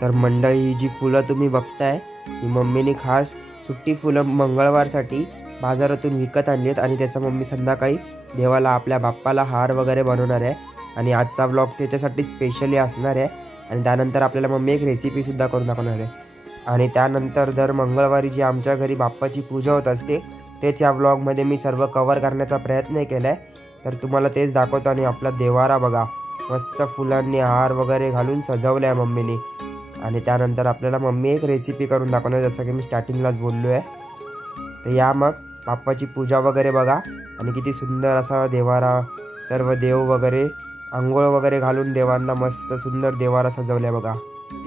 तर मंडळी ही जी फुलं तुम्ही बघताय ही मम्मीने खास सुट्टी फुलं मंगळवारसाठी बाजारातून विकत आणली आहेत आणि त्याचा मम्मी संध्याकाळी देवाला आपल्या बाप्पाला हार वगैरे बनवणार आहे आणि आजचा व्लॉग त्याच्यासाठी स्पेशली असणार आहे। आणि त्यानंतर आपल्याला मम्मी एक रेसिपीसुद्धा करून दाखवणार आहे आणि त्यानंतर दर मंगळवारी जी आमच्या घरी बाप्पाची पूजा होत असते तेच या व्लॉगमध्ये मी सर्व कव्हर करण्याचा प्रयत्न केला आहे। तर तुम्हाला तेच दाखवतो आणि आपला देवारा बघा मस्त फुलांनी हार वगैरे घालून सजवलं आहे मम्मीने। आणि त्यानंतर आपल्याला मम्मी एक रेसिपी करून दाखवणार जसं की मी स्टार्टिंगलाच बोललो आहे। तर या मग बाप्पाची पूजा वगैरे बघा आणि किती सुंदर असा देवारा, सर्व देव वगैरे अंघोळ वगैरे घालून देवांना मस्त सुंदर देवारा सजवलाय बघा।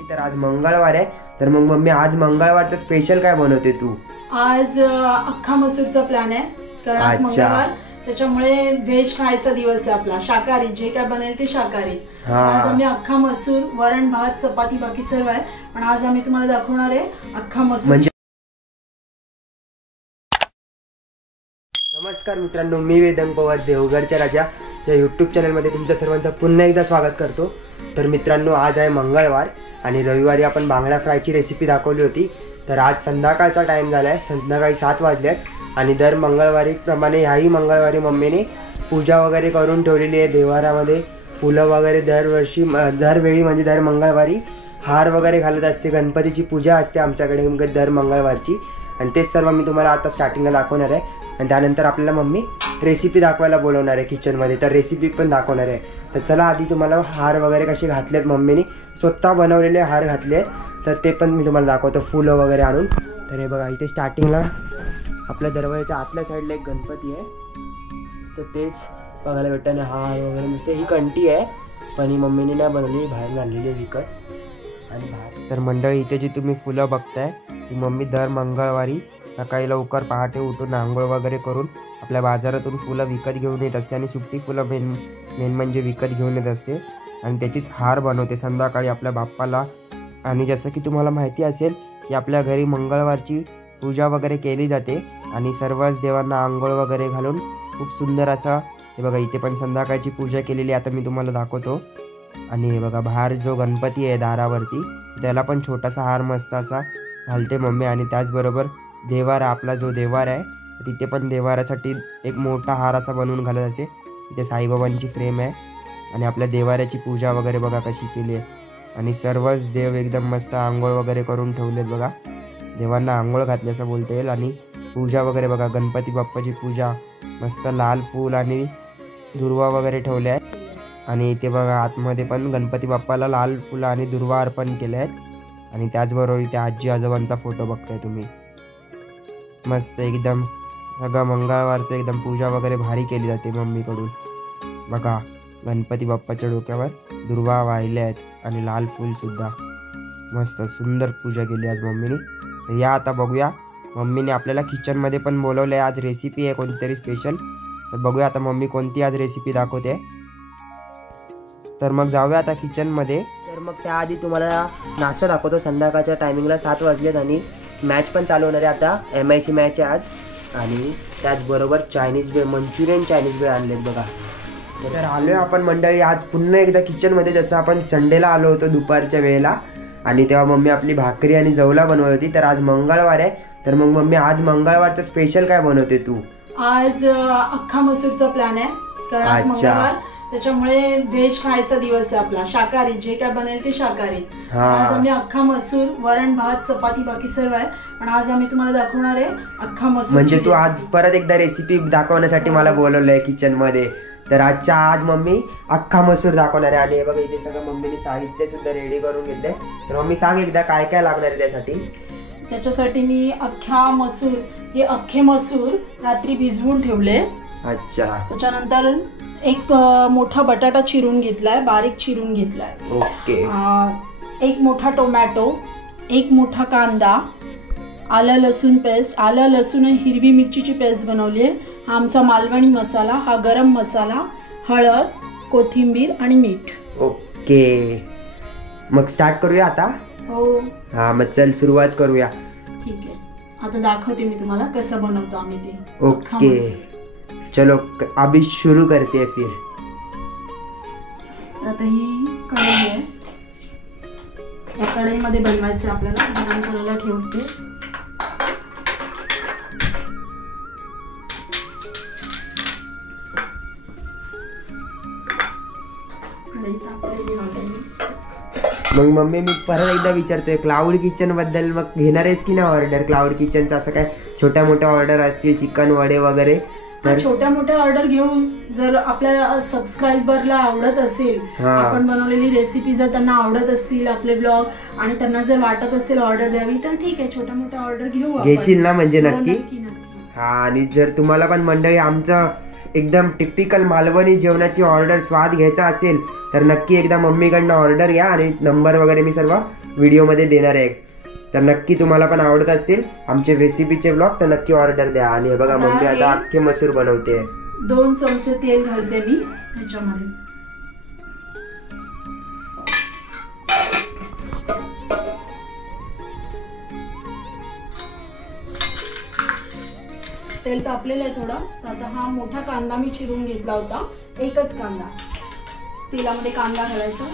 तर आज मंगळवार आहे तर मग मम्मी आज मंगळवारचं स्पेशल काय बनवते तू? आज अख्खा मसूरचा प्लॅन आहे कारण आज मंगळवार त्याच्यामुळे व्हेज खायचा दिवस आहे आपला, शाकाहारी जे काय बनेल ते शाकाहारी। आज आम्ही अख्खा मसूर, वरण भात, चपाती बाकी सर्व आहे पण आज आम्ही तुम्हाला दाखवणार आहे अख्खा मसूर। नमस्कार मित्रांनो, मी वेदांत पवार देवघरच्या राजा या यूट्यूब चॅनलमध्ये तुमच्या सर्वांचं पुन्हा एकदा स्वागत करतो। तर मित्रांनो आज आहे मंगळवार आणि रविवारी आपण बांगडा फ्रायची रेसिपी दाखवली होती। तर आज संध्याकाळचा टाईम झाला आहे, संध्याकाळी 7 वाजलेत आणि दर मंगळवारी प्रमाणे ह्याही मंगळवारी मम्मीने पूजा वगैरे करून ठेवलेली आहे देवारामध्ये। फुलं वगैरे दरवेळी म्हणजे दर मंगळवारी हार वगैरे घालत असते, गणपतीची पूजा असते आमच्याकडे दर मंगळवारची आणि तेच सर्व मी तुम्हाला आता स्टार्टिंगला दाखवणार आहे। आणि त्यानंतर आपल्याला मम्मी रेसिपी दाखवायला बोलवणार आहे किचनमध्ये, तर रेसिपी पण दाखवणार आहे। तर चला आधी तुम्हाला हार वगैरे कसे घातलेत, मम्मीने स्वतः बनवलेले हार घातले आहेत तर ते पण मी तुम्हाला दाखवतो फुलं वगैरे आणून। तर हे बघा इथे स्टार्टिंगला आपल्या दरवाजाच्या आतल्या साईडला एक गणपती आहे तर तेच बघायला भेटतं आणि हार वगैरे नुसते ही कंठी आहे पण ही मम्मीने नाही बनवली, बाहेर आणलेली विकत। आणि बाहेर तर मंडळी इथे जी तुम्ही फुलं बघताय ती मम्मी दर मंगळवारी सकाळी लवकर पहाटे उठून आंघोळ वगैरे करून आपल्या बाजारातून फुलं विकत घेऊन येत असते आणि सुट्टी फुलं मेन म्हणजे विकत घेऊन येत असते आणि त्याचीच हार बनवते संध्याकाळी आपल्या बाप्पाला। आणि जसं की तुम्हाला माहिती असेल की आपल्या घरी मंगळवारची पूजा वगैरे केली जाते आणि सर्वच देवांना आंघोळ वगैरे घालून खूप सुंदर असा हे बघा इथे पण संध्याकाळची पूजा केलेली आता मी तुम्हाला दाखवतो। आणि हे बघा बाहेर जो गणपती आहे दारावरती त्याला पण छोटासा हार मस्त असा घालते मम्मी। आणि त्याचबरोबर देवारा, आपला जो देवारा आहे तिथे पण देवारासाठी एक मोठा हार असा बनवून घालत असते। तिथे साईबाबांची फ्रेम आहे आणि आपल्या देवाऱ्याची पूजा वगैरे बघा कशी केली आहे आणि सर्वच देव एकदम मस्त आंघोळ वगैरे करून ठेवलेत बघा, देवांना आंघोळ घातली असं बोलता येईल। आणि पूजा वगैरे बघा गणपती बाप्पाची पूजा, मस्त लाल फूल आणि दुर्वा वगैरे ठेवले आहेत आणि इथे बघा आतमध्ये पण गणपती बाप्पाला लाल फुलं आणि दुर्वा अर्पण केले आहेत। आणि त्याचबरोबर इथे आजी आजोबांचा फोटो बघताय तुम्ही, मस्त एकदम सगळं मंगळवारचं एकदम पूजा वगैरे भारी केली जाते मम्मीकडून। बघा गणपती बाप्पाच्या डोक्यावर दुर्वा वाहिले आहेत आणि लाल फूलसुद्धा, मस्त सुंदर पूजा केली आज मम्मीने। तर या आता बघूया मम्मीने आपल्याला किचनमध्ये पण बोलवलं आहे, आज रेसिपी आहे कोणतीतरी स्पेशल। तर बघूया आता मम्मी कोणती आज रेसिपी दाखवते। तर मग जाऊया आता किचनमध्ये। तर मग त्याआधी तुम्हाला नाश्ता दाखवतो। संध्याकाळच्या टायमिंगला 7 वाजलेत आणि मॅच पण चालू होणार आहे आता, MI ची मॅच आहे आज। आणि त्याचबरोबर चायनीज भेळ, मंचुरियन चायनीज भेळ आणलेत बघा। तर आलो आहे आपण मंडळी आज पुन्हा एकदा किचनमध्ये, जसं आपण संडेला आलो होतो दुपारच्या वेळेला आणि तेव्हा मम्मी आपली भाकरी आणि जवला बनवत होती। तर आज मंगळवार आहे तर मग मम्मी आज मंगळवारचं स्पेशल काय बनवते तू? आज अख्खा मसूरचा प्लॅन आहे कारण आज मंगळवार त्याच्यामुळे व्हेज खायचा दिवस आहे आपला, शाकाहारी जे काय बनेल ते शाकाहारी। आज आम्ही अख्खा मसूर, वरण भात, चपाती बाकी सर्व आहे पण आज आम्ही तुम्हाला दाखवणार आहे अख्खा मसूर। म्हणजे तू आज परत एकदा रेसिपी दाखवण्यासाठी मला बोलवलंय किचनमध्ये। तर आज मम्मी अख्खा मसूर दाखवणार आहे आणि बघा इथे सगळं मम्मीने साहित्य सुद्धा रेडी करून घेतलंय। तर मम्मी सांग एकदा काय काय लागणार आहे त्यासाठी? त्याच्यासाठी मी अख्खे मसूर रात्री भिजवून ठेवले। अच्छा। त्याच्यानंतर एक मोठा बटाटा चिरून घेतलाय, बारीक चिरून घेतलाय। ओके। एक मोठा टोमॅटो, एक मोठा कांदा, आलं लसूण पेस्ट, आलं लसूण आणि हिरवी मिरचीची पेस्ट बनवली आहे। हा आमचा मालवणी मसाला, हा गरम मसाला, हळद, कोथिंबीर आणि मीठ। ओके मग स्टार्ट करूया आता? हो। हा मग चल सुरुवात करूया। ठीक आहे, आता दाखवते मी तुम्हाला कसं बनवतो आम्ही ते। ओके चलो अभी शुरू करते हैं फिर। आता ही कढई आहे या कढईमध्ये बनवायचं आपल्याला. गरम करायला ठेवते. मग मम्मी मी परत एकदा विचारतोय, क्लाउड किचन बद्दल मग घेणार आहेस की ना ऑर्डर? क्लाउड किचनचं असं काय छोट्या मोठ्या ऑर्डर असतील, चिकन वडे वगैरे, तर छोट्या मोठ्या ऑर्डर घेऊन जर आपल्या सबस्क्रायबरला आवडत असेल, आपण बनवलेली रेसिपी जर त्यांना आवडत असतील, आपले ब्लॉग, आणि त्यांना जर वाटत असेल ऑर्डर द्यावी, तर ठीक आहे, छोट्या मोठ्या ऑर्डर घेऊ. घेशील ना? म्हणजे नक्की. हा, आणि जर तुम्हाला पण मंडळी आमचं एकदम टिपिकल मालवणी जेवणाची ऑर्डर स्वाद घ्यायचा असेल तर नक्की एकदा मम्मीकडनं ऑर्डर घ्या, आणि नंबर वगैरे मी सर्व व्हिडिओमध्ये देणार आहे. तर नक्की तुम्हाला पण आवडत असतील आमचे रेसिपीचे ब्लॉग, तर नक्की ऑर्डर द्या. आणि हे बघा मम्मी आता अख्खे मसूर बनवते. 2 चमचे तेल घालते मी ह्याच्यामध्ये. तेल तापलेलं आहे थोडं. तर आता हा मोठा कांदा मी चिरून घेतला होता, एकच कांदा. तेलामध्ये कांदा घालायचा.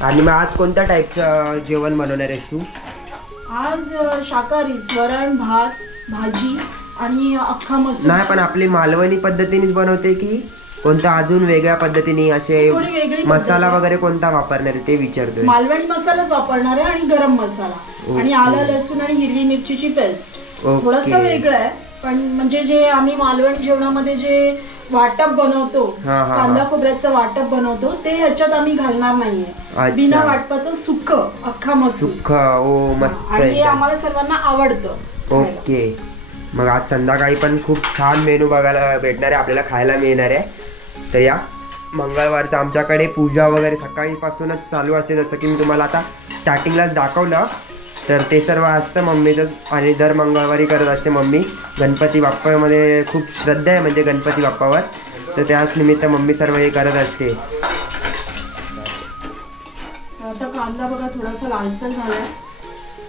आणि मग आज कोणत्या टाईपचं जेवण बनवणार आहेस तू? आज शाकाहारीच, वरण भात, भाजी आणि अख्खा मसूर. नाही, पण आपली मालवणी पद्धतीनेच बनवते की कोणता अजून वेगळ्या पद्धतीने? असे मसाला वगैरे कोणता वापरणार आहे ते विचारतोय. मालवणी मसालाच वापरणार आहे, आणि गरम मसाला, आणि आलं लसूण आणि हिरवी मिरचीची पेस्ट. थोडंसं वेगळं आहे, पण म्हणजे जे आम्ही मालवणी जेवणामध्ये जे वाटप बनवतो, कांदा खोबऱ्याचं वाटप बनवतो, ते ह्याच्यात आम्ही घालणार नाहीये. बिना वाटपाचं सुक्क अख्खा मसूर. सुक्क. ओ मस्त. आणि हे आम्हाला सर्वांना आवडतं. ओके. मग आज संध्याकाळी पण खूप छान मेनू बघायला भेटणार आहे, आपल्याला खायला मिळणार आहे. तर या मंगळवारचं आमच्याकडे पूजा वगैरे सकाळीपासूनच चालू असते, जसं की मी तुम्हाला आता स्टार्टिंगलाच दाखवलं. तर ते सर्व असतं मम्मीचं, आणि दर मंगळवारी करत असते मम्मी. गणपती बाप्पामध्ये खूप श्रद्धा आहे म्हणजे गणपती बाप्पावर, तर त्याच निमित्त मम्मी सर्व हे करत असते. आता कांदा बघा थोडासा लालसर झाला.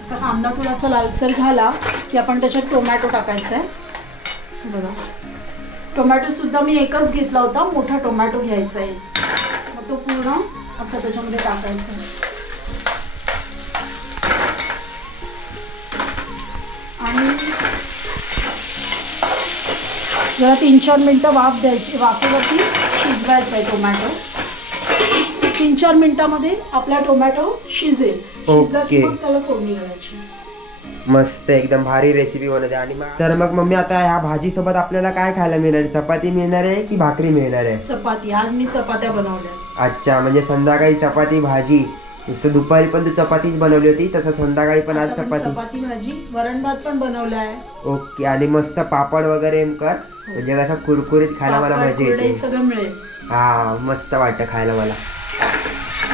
असा कांदा थोडासा लालसर झाला की आपण त्याच्यात टोमॅटो टाकायचा आहे. बघा, टोमॅटो सुद्धा मी एकच घेतला होता, मोठा टोमॅटो घ्यायचा आहे. मग तो पूर्ण असा त्याच्यामध्ये टाकायचा आहे. आणि जरा 3-4 मिनटं वाफ द्यायची. वाफेवरती शिजवायचा आहे टोमॅटो. 3-4 मिनिटामध्ये आपला टोमॅटो शिजेल. शिजला की मग त्याला फोडणी करायची. मस्त, एकदम भारी रेसिपी बनवते. आणि तर मग मम्मी आता ह्या भाजी सोबत आपल्याला काय खायला मिळणार आहे? चपाती मिळणार आहे की भाकरी मिळणार आहे? चपाती. आज मी चपात्या बनवल्या. अच्छा, म्हणजे संध्याकाळी चपाती भाजी. जसं दुपारी पण तू चपातीच बनवली होती, तसं संध्याकाळी पण आज चपाती भाजी, वरण भात पण बनवला आहे. ओके. आणि मस्त पापड वगैरे कर, म्हणजे कसं कुरकुरीत खायला मला मजा येते. सगळं मिळेल. हा, मस्त वाटतं खायला मला.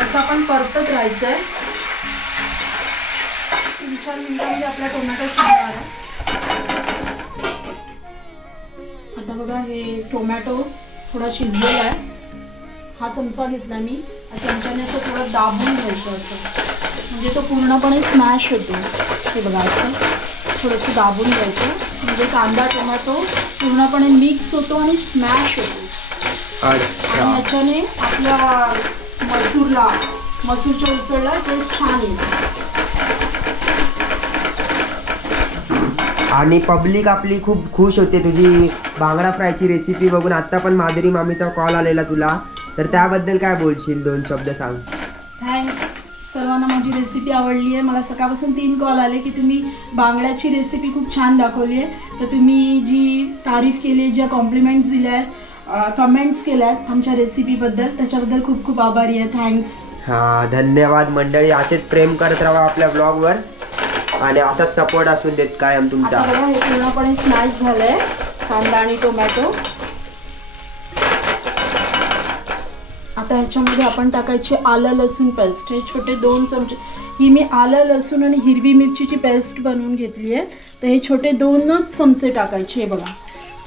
असं आपण परतत राहायचंय. 3-4 मिनिटांमध्ये आपला टोमॅटो शिजणार आहे. आता बघा, हे टोमॅटो थोडा शिजलेला आहे. हा चमचा घेतला मी. चमच्याने असं थोडं दाबून घ्यायचं, असं म्हणजे तो पूर्णपणे स्मॅश होतो. हे बघा, असं थोडंसं दाबून घ्यायचं, म्हणजे कांदा टोमॅटो पूर्णपणे मिक्स होतो आणि स्मॅश होतो. आणि ह्याच्याने आपल्या मसूरच्या उसळला टेस्ट छान येईल. आणि पब्लिक आपली खूप खुश होते तुझी बांगडा फ्रायची रेसिपी बघून. आता पण माधुरी मामीचा कॉल आलेला तुला, तर त्याबद्दल काय बोलशील? 2 शब्द सांग. थँक्स. सर्वांना माझी रेसिपी आवडली आहे. मला सकाळपासून 3 कॉल आले की तुम्ही बांगड्याची रेसिपी खूप छान दाखवली आहे. तर तुम्ही जी तारीफ केली, ज्या कॉम्प्लिमेंट्स दिल्या आहेत, कमेंट्स केल्या आहेत आमच्या रेसिपीबद्दल, त्याच्याबद्दल खूप खूप आभारी आहे. थँक्स. हां, धन्यवाद मंडळी. असेच प्रेम करत राहा आपल्या ब्लॉगवर, आणि असाच सपोर्ट असून देत कायम तुमचा. आता बघा, हे पूर्णपणे स्मॅश झालंय कांदा आणि टोमॅटो. आता ह्याच्यामध्ये आपण टाकायची आलं लसूण पेस्ट. हे छोटे 2 चमचे ही मी आलं लसूण आणि हिरवी मिरचीची पेस्ट बनवून घेतली आहे. तर हे छोटे 2च चमचे टाकायचे. हे बघा,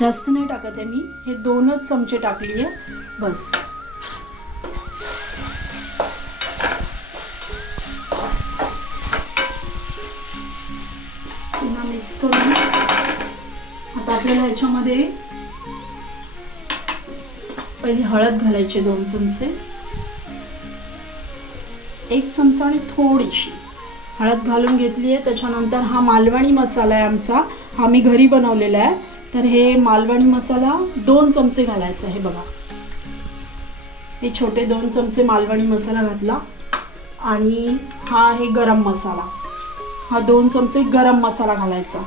जास्त नाही टाकत आहे मी, हे 2च चमचे टाकली आहे बस. आपल्याला ह्याच्यामध्ये पहिली हळद घालायची 2 चमचे, 1 चमचा आणि थोडीशी हळद घालून घेतली आहे. त्याच्यानंतर हा मालवणी मसाला आहे आमचा, हा मी घरी बनवलेला आहे. तर हे मालवणी मसाला 2 चमचे घालायचा आहे. बघा हे छोटे 2 चमचे मालवणी मसाला घातला. आणि हा आहे गरम मसाला, हा 2 चमचे गरम मसाला घालायचा.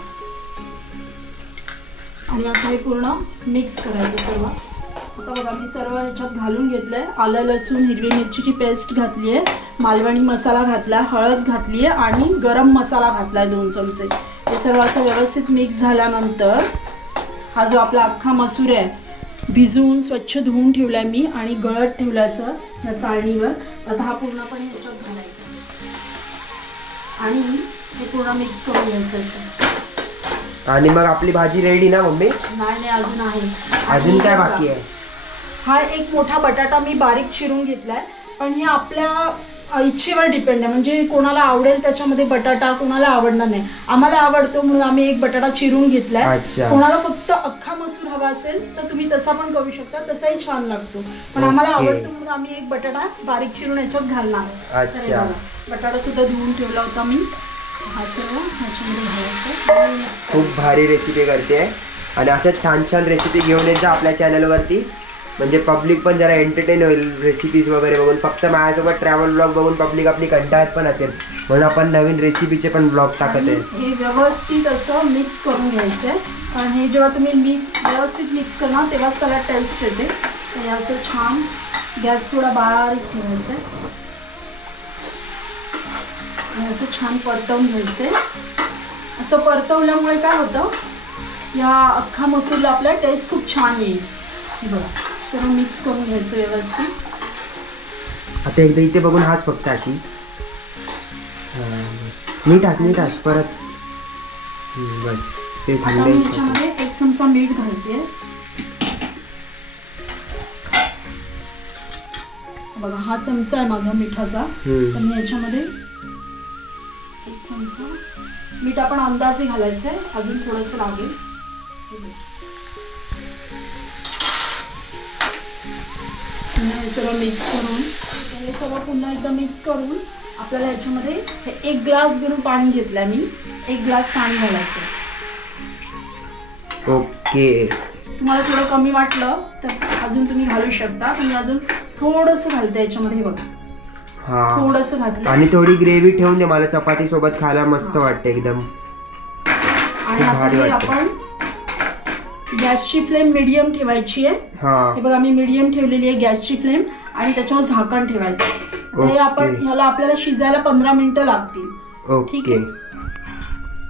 आणि आता हे पूर्ण मिक्स करायचं सर्व. आता बघा मी सर्व ह्याच्यात घालून घेतलंय. आलं लसूण हिरवी मिरचीची पेस्ट घातली आहे, मालवणी मसाला घातला, हळद घातली आहे आणि गरम मसाला घातला आहे 2 चमचे. हे सर्व असं व्यवस्थित मिक्स झाल्यानंतर हा जो आपला अख्खा मसूर आहे भिजवून स्वच्छ धुवून ठेवलाय मी आणि गळत ठेवला असं ह्या चाळणीवर. आता हा पूर्णपणे ह्याच्यात घालायचा आणि हे पूर्ण मिक्स करून घ्यायचं. आणि मग आपली भाजी रेडी ना मम्मी? नाही अजून आहे. अजून काय बाकी आहे? हा एक मोठा बटाटा मी बारीक चिरून घेतलाय, पण हे आपल्या इच्छेवर डिपेंड आहे. म्हणजे कोणाला आवडेल त्याच्यामध्ये बटाटा, कोणाला आवडणार नाही. आम्हाला आवडतो म्हणून आम्ही एक बटाटा चिरून घेतलाय. कोणाला फक्त अख्खा मसूर हवा असेल तर तुम्ही तसा पण करू शकता, तसाही छान लागतो. पण आम्हाला आवडतो म्हणून आम्ही एक बटाटा बारीक चिरून याच्यात घालणार. बटाटा सुद्धा धुवून ठेवला होता मी. हा सर्व ह्याच्यामध्ये घालायचं. खूप भारी रेसिपी करते आणि अशा छान छान रेसिपी घेऊन येत जा आपल्या चॅनलवरती. म्हणजे पब्लिक पण जरा एंटरटेन होईल रेसिपीज वगैरे बघून. फक्त माझ्यासोबत ट्रॅव्हल ब्लॉग बघून पब्लिक आपली कंटाळत पण असेल, म्हणून आपण नवीन रेसिपीचे पण ब्लॉग टाकत आहे. हे व्यवस्थित असं मिक्स करून घ्यायचं आहे, कारण हे जेव्हा तुम्ही व्यवस्थित मिक्स करणार तेव्हाच त्याला टेस्ट येते. तर असं छान गॅस थोडा बारीक ठेवायचा आहे आणि असं छान परतवून घ्यायचं आहे. असं परतवल्यामुळे काय होतं, या अख्खा मसूरला आपल्या टेस्ट खूप छान येईल. हे बघा सर्व मिक्स करून घ्यायचं व्यवस्थित. आता एकदा इथे बघून हाच फक्त अशी मीठ हास परत बस. ते ह्याच्यामध्ये 1 चमचा मीठ घालते. बघा हा चमचा आहे माझा मिठाचा, तर मी याच्यामध्ये 1 चमचा मीठ आपण अंदाजे घालायचं आहे, अजून थोडंसं लागेल. हे सर्व मिक्स करून हे सगळं पुन्हा एकदा मिक्स करून आपल्याला ह्याच्यामध्ये 1 ग्लास भरून पाणी घेतलंय मी. 1 ग्लास पाणी घालायचं. ओके. तुम्हाला थोडं कमी वाटलं तर अजून तुम्ही घालू शकता. तुम्ही अजून थोडंसं घालते याच्यामध्ये. बघा थोडंसं घातलं आणि थोडी ग्रेव्ही ठेवून दे, मला चपाती सोबत खायला मस्त वाटते एकदम. आणि आता आपण गॅसची फ्लेम मीडियम ठेवायची आहे. हे बघा मी मीडियम ठेवलेली आहे गॅसची फ्लेम आणि त्याच्यावर झाकण ठेवायचं. हे आपण ह्याला आपल्याला शिजायला 15 मिनिटं लागतील. ठीक आहे.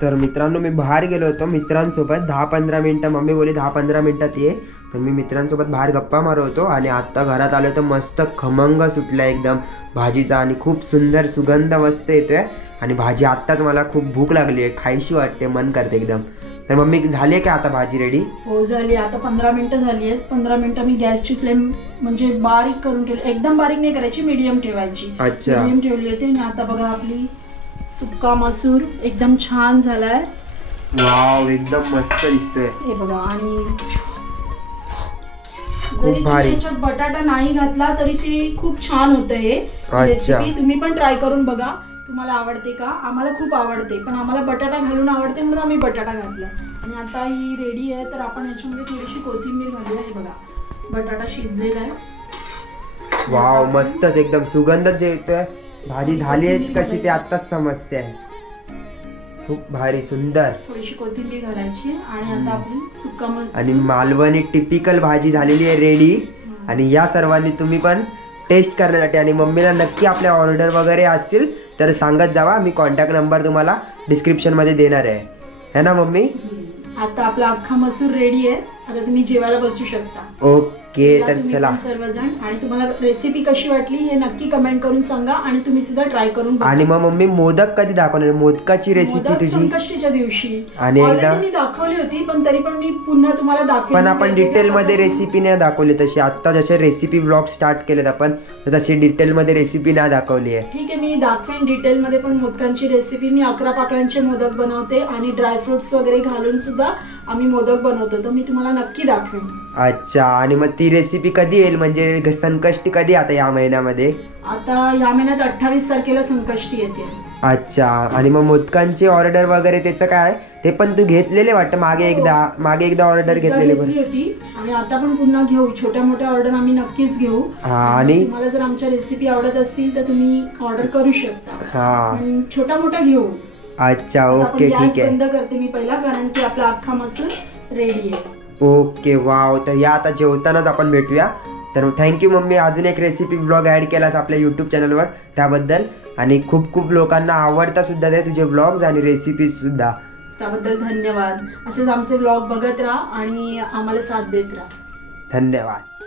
तर मित्रांनो मी बाहेर गेलो होतो मित्रांसोबत 10-15 मिनिटं. मम्मी बोली 10-15 मिनिटात ये, तर मी मित्रांसोबत बाहेर गप्पा मारत होतो आणि आता घरात आलो तर मस्त खमंग सुटला एकदम भाजीचा आणि खूप सुंदर सुगंध मस्त येतोय. आणि भाजी आत्ताच मला खूप भूक लागली आहे, खायची वाटते, मन करते एकदम. तर मम्मी झाली का आता भाजी रेडी? हो झाली. आता 15 मिनिटं झाली आहेत. 15 मिनिटं मी गॅसची फ्लेम म्हणजे बारीक करून ठेवली. एकदम बारीक नाही करायची, मीडियम ठेवायची. मीडियम ठेवली होती. आणि आता बघा आपली सुक्का मसूर एकदम छान झालाय. वाव एकदम मस्त दिसतोय. हे बघा. आणि जरी त्याच्यात बटाटा नाही घातला तरी ते खूप छान होतं हे रेसिपी. तुम्ही पण ट्राय करून बघा. तुम्हाला आवडते का? आम्हाला खूप आवडते, पण आम्हाला बटाटा घालून आवडते म्हणून आम्ही बटाटा घातला. आणि आता ही रेडी आहे, तर आपण याच्यामध्ये थोडीशी कोथिंबीर घालूया. हे बघा बटाटा शिजलेला आहे. वाव मस्तच एकदम सुगंधच जे येतोय. भाजी झाली आहे कशी ते आत्ताच समजते. खूप भारी सुंदर. थोडीशी कोथिंबीर घालायची आणि आता आपली सुक्का मसूर आणि मालवणी टिपिकल भाजी झालेली आहे रेडी. आणि या सर्वांनी तुम्ही पण टेस्ट करण्यासाठी आणि मम्मीला नक्की आपल्या ऑर्डर वगैरे असतील तर सांगत जावा. मी कॉन्टॅक्ट नंबर तुम्हाला डिस्क्रिप्शन मध्ये देणार आहे ना मम्मी? आता आपला अख्खा मसूर रेडी आहे. आता तुम्ही जेवायला बसू शकता. ओके. तर चला सर्वजण. आणि तुम्हाला रेसिपी कशी वाटली हे नक्की कमेंट करून सांगा आणि तुम्ही सुद्धा ट्राय करून बघा. आणि मग मम्मी मोदक कधी दाखवणार? मोदकाची रेसिपी तुझी संकष्टीच्या दिवशी आणि एकदा मी दाखवली होती, पण तरी पण मी पुन्हा तुम्हाला दाखवेन. पण आपण डिटेल मध्ये रेसिपी नाही दाखवली तशी. आता जसे रेसिपी ब्लॉग स्टार्ट केलेत आपण तशी डिटेल मध्ये रेसिपी नाही दाखवली आहे. ठीक आहे. मी दाखवेन डिटेलमध्ये, पण मोदकांची रेसिपी मी 11 पाकळ्यांचे मोदक बनवते आणि ड्रायफ्रुट्स वगैरे घालून सुद्धा आम्ही मोदक बनवतो, तर मी तुम्हाला नक्की दाखवेन. अच्छा, आणि मग ती रेसिपी कधी येईल, म्हणजे संकष्टी कधी आता या महिन्यामध्ये? आता या महिन्यात 28 तारखेला संकष्टी येते. अच्छा, आणि मग मोदकांची ऑर्डर वगैरे त्याचं काय, ते पण तू घेतलेले वाटतं मागे एकदा ऑर्डर घेतलेली होती आणि आता पण पुन्हा घेऊ. छोट्या मोठ्या ऑर्डर आम्ही नक्कीच घेऊ. आणि तुम्हाला जर आमच्या रेसिपी आवडत असतील तर तुम्ही ऑर्डर करू शकता. छोट्या मोठ्या घेऊ. अच्छा, ओके, ठीक आहे. बंद करते मी पहिला, कारण की आपला अख्खा मसूर रेडी आहे. Okay, wow. तर या आता जेवतानाच आपण भेटूया. तर थँक्यू मम्मी, अजून एक रेसिपी ब्लॉग ऍड केलास आपल्या यूट्यूब चॅनलवर, त्याबद्दल. आणि खूप खूप लोकांना आवडता सुद्धा ते तुझे ब्लॉग्स आणि रेसिपीज सुद्धा, त्याबद्दल धन्यवाद. असेच आमचे ब्लॉग बघत राहा आणि आम्हाला साथ देत राहा. धन्यवाद.